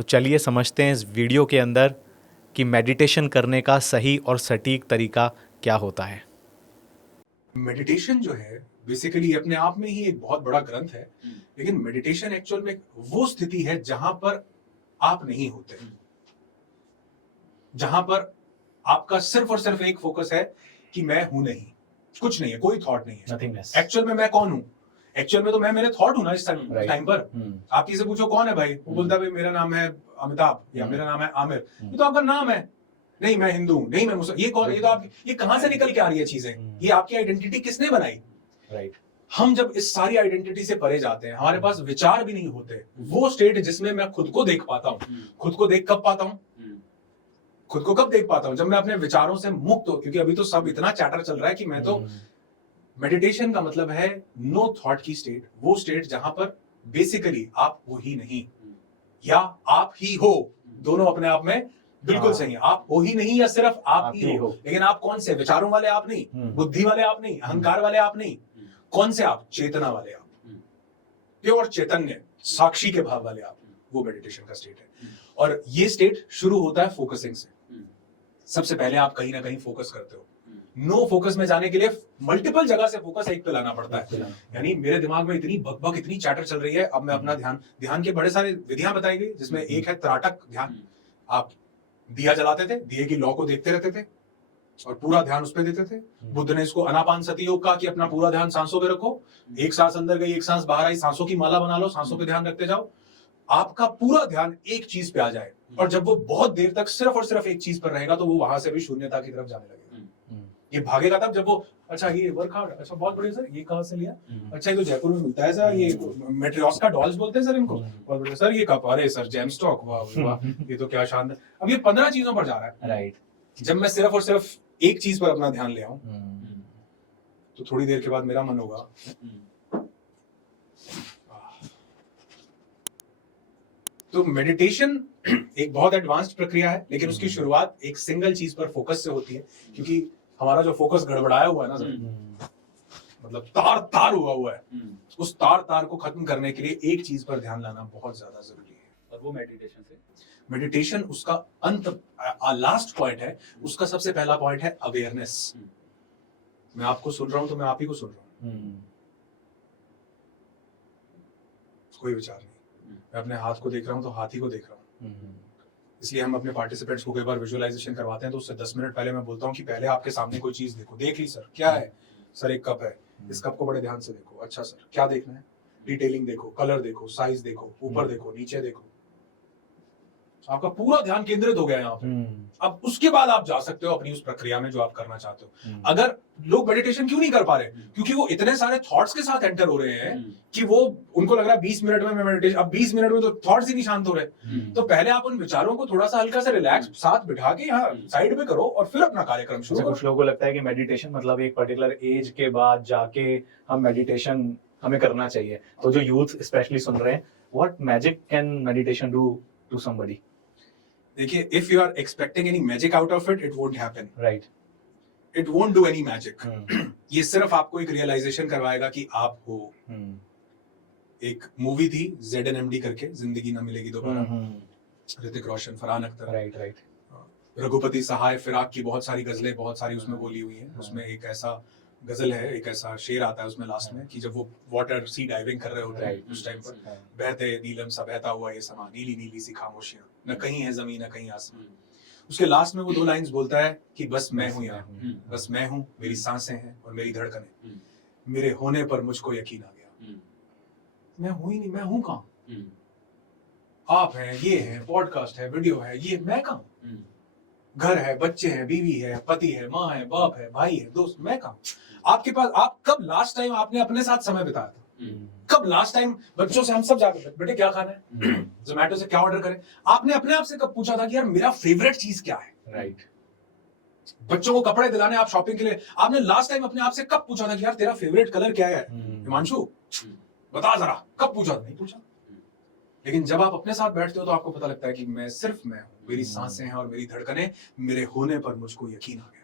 तो चलिए समझते हैं इस वीडियो के अंदर कि मेडिटेशन करने का सही और सटीक तरीका क्या होता है। मेडिटेशन जो है बेसिकली अपने आप में ही एक बहुत बड़ा ग्रंथ है, लेकिन मेडिटेशन एक्चुअल में वो स्थिति है जहां पर आप नहीं होते, जहां पर आपका सिर्फ और सिर्फ एक फोकस है कि मैं हूं नहीं, कुछ नहीं है, कोई थॉट नहीं है, नथिंगनेस। एक्चुअल में मैं कौन हूं? एक्चुअल में तो मैं मेरे थॉट हूं ना इस टाइम पर। आप किसी से पूछो कौन है भाई, वो बोलता है भाई मेरा नाम है अमिताभ या मेरा नाम है आमिर। ये तो आपका नाम है। नहीं मैं हिंदू हूं, नहीं मैं मुसलमान, ये कौन? ये तो आप, ये कहां से निकल के आ रही है चीजें? ये आपकी आइडेंटिटी किसने बनाई? राइट। हम जब इस सारी आइडेंटिटी से परे जाते हैं, हमारे पास विचार भी नहीं होते, वो स्टेट जिसमें मैं खुद को देख पाता हूं। खुद को देख कब पाता हूं? खुद को कब देख पाता हूं? जब मैं अपने विचारों से मुक्त हो, क्योंकि अभी तो सब इतना चैटर चल रहा है कि मैं तो, मेडिटेशन का मतलब है नो थॉट की स्टेट, वो स्टेट जहां पर बेसिकली आप वो ही नहीं या आप ही हो, दोनों अपने आप में बिल्कुल सही है। आप हो ही नहीं या सिर्फ आप ही हो, लेकिन आप कौन से? विचारों वाले आप नहीं, बुद्धि वाले आप नहीं, अहंकार वाले आप नहीं, कौन से आप? चेतना वाले आप, प्योर चैतन्य, साक्षी के भाव वाले आप, वो मेडिटेशन का स्टेट है। और ये स्टेट शुरू होता है फोकसिंग से। सबसे पहले आप कहीं ना कहीं फोकस करते हो। नो फोकस में जाने के लिए मल्टीपल जगह से फोकस एक पे लाना पड़ता है। यानी मेरे दिमाग में इतनी बकबक, इतनी चैटर चल रही है, अब मैं अपना ध्यान के बड़े सारे विधियां बताई गई, जिसमें एक है त्राटक ध्यान। आप दिया जलाते थे, दिए की लौ को देखते रहते थे और पूरा ध्यान उस पर देते थे। बुद्ध ने इसको अनापान सती योग कहा कि अपना पूरा ध्यान सांसों पे रखो, एक सांस अंदर गई, एक सांस बाहर आई, सांसों की माला बना लो, सांसों पे ध्यान रखते जाओ, आपका पूरा ध्यान एक चीज पे आ जाए। और जब वो बहुत देर तक सिर्फ और सिर्फ एक चीज पर रहेगा, तो वो वहां से भी शून्यता की तरफ जाने लगेगा। ये भागेगा तब जब वो, अच्छा ये वर्क हार्ड, अच्छा बहुत बढ़िया सर, ये कहां से लिया? अच्छा ये तो जयपुर में मिलता है सर, ये मेट्रियोस्का डॉल्स बोलते हैं सर इनको, बहुत बढ़िया सर, ये कप, अरे सर जेम स्टॉक, वाह वाह, ये तो क्या शानदार। अब ये 15 चीजों पर जा रहा है। राइट। जब मैं सिर्फ और सिर्फ एक चीज पर अपना ध्यान ले आऊं, तो थोड़ी देर के बाद मेरा मन होगा, तो मेडिटेशन एक बहुत एडवांस्ड प्रक्रिया है, लेकिन उसकी शुरुआत एक सिंगल चीज पर फोकस से होती है, क्योंकि हमारा जो फोकस गड़बड़ाया हुआ है ना सर, मतलब तार हुआ है, उस तार को खत्म करने के लिए एक चीज पर ध्यान लाना बहुत ज्यादा जरूरी है। और वो मेडिटेशन उसका अंत, लास्ट पॉइंट है, उसका सबसे पहला पॉइंट है अवेयरनेस। मैं आपको सुन रहा हूं तो मैं आप ही को सुन रहा हूं, कोई विचार नहीं। मैं अपने हाथ को देख रहा हूं तो हाथ ही को देख रहा हूं। इसलिए हम अपने पार्टिसिपेंट्स को कई बार विजुअलाइजेशन करवाते हैं, तो उससे 10 मिनट पहले मैं बोलता हूं कि पहले आपके सामने कोई चीज देखो। देख ली सर, क्या है? सर एक कप है, इस कप को बड़े ध्यान से देखो। अच्छा सर, क्या देखना है? डिटेलिंग देखो, कलर देखो, साइज देखो, ऊपर देखो, नीचे देखो। आपका पूरा ध्यान केंद्रित हो गया यहाँ पे। अब उसके बाद आप जा सकते हो अपनी उस प्रक्रिया में जो आप करना चाहते हो। अगर लोग मेडिटेशन क्यों नहीं कर पा रहे? क्योंकि वो इतने सारे थॉट्स के साथ एंटर हो रहे हैं कि वो, उनको लग रहा है 20 मिनट में मैं मेडिटेशन, अब 20 मिनट में तो थॉट्स ही नहीं शांत हो रहे। तो पहले आप उन विचारों को थोड़ा सा हल्का से रिलैक्स साथ बिठा के यहाँ साइड पे करो और फिर अपना कार्यक्रम शुरू करो। कुछ लोगों को लगता है कि मेडिटेशन मतलब एक पर्टिकुलर एज के बाद जाके हम मेडिटेशन हमें करना चाहिए। तो जो यूथ स्पेशली सुन रहे हैं, what magic can meditation do to somebody? देखिए, if you are expecting any magic out of it, it won't happen. Right. It won't do any magic. ये सिर्फ आपको एक रियलाइजेशन करवाएगा कि आप हो। एक मूवी थी ZNMD करके, जिंदगी न मिलेगी दोबारा, ऋतिक रोशन, फरहान अख्तर। राइट। रघुपति सहाय फिराक की बहुत सारी गजलें, बहुत सारी उसमें बोली हुई हैं। उसमें एक ऐसा गजल है, एक ऐसा शेर आता है उसमें लास्ट में, कि जब वो वाटर सी डाइविंग कर रहे होते हैं उस टाइम पर, बहते नीलम सा बहता हुआ ये समा, नीली नीली सी खामोशियां, न कहीं है जमीन न कहीं आसमान। उसके लास्ट में वो 2 लाइंस बोलता है कि बस मैं हूं यहाँ, बस मैं हूं, मेरी सांसें हैं और मेरी धड़कनें, मेरे होने पर मुझको यकीन आ गया। मैं हूं ही नहीं, मैं हूं कहां? आप हैं, ये है, पॉडकास्ट है, वीडियो है, ये मैं कहां? घर है, बच्चे हैं, बीवी है, पति है, माँ है, बाप है, भाई है, दोस्त, मैं कहां? आपके पास, आप कब लास्ट टाइम आपने अपने साथ समय बिताया था? कब लास्ट टाइम बच्चों से हम सब जाकर, बेटे क्या खाना है, जोमेटो से क्या ऑर्डर करें, आपने अपने आप से कब पूछा था कि यार मेरा फेवरेट चीज क्या है? राइट। बच्चों को कपड़े दिलाने, आप शॉपिंग के लिए, आपने लास्ट टाइम अपने आप से कब पूछा था कि यार तेरा फेवरेट कलर क्या है? हिमांशु बता जरा, कब पूछा? नहीं पूछा। लेकिन जब आप अपने साथ बैठते हो तो आपको पता लगता है कि मैं सिर्फ मैं हूं, मेरी सांसें हैं और मेरी धड़कनें, मेरे होने पर मुझको यकीन आ गया।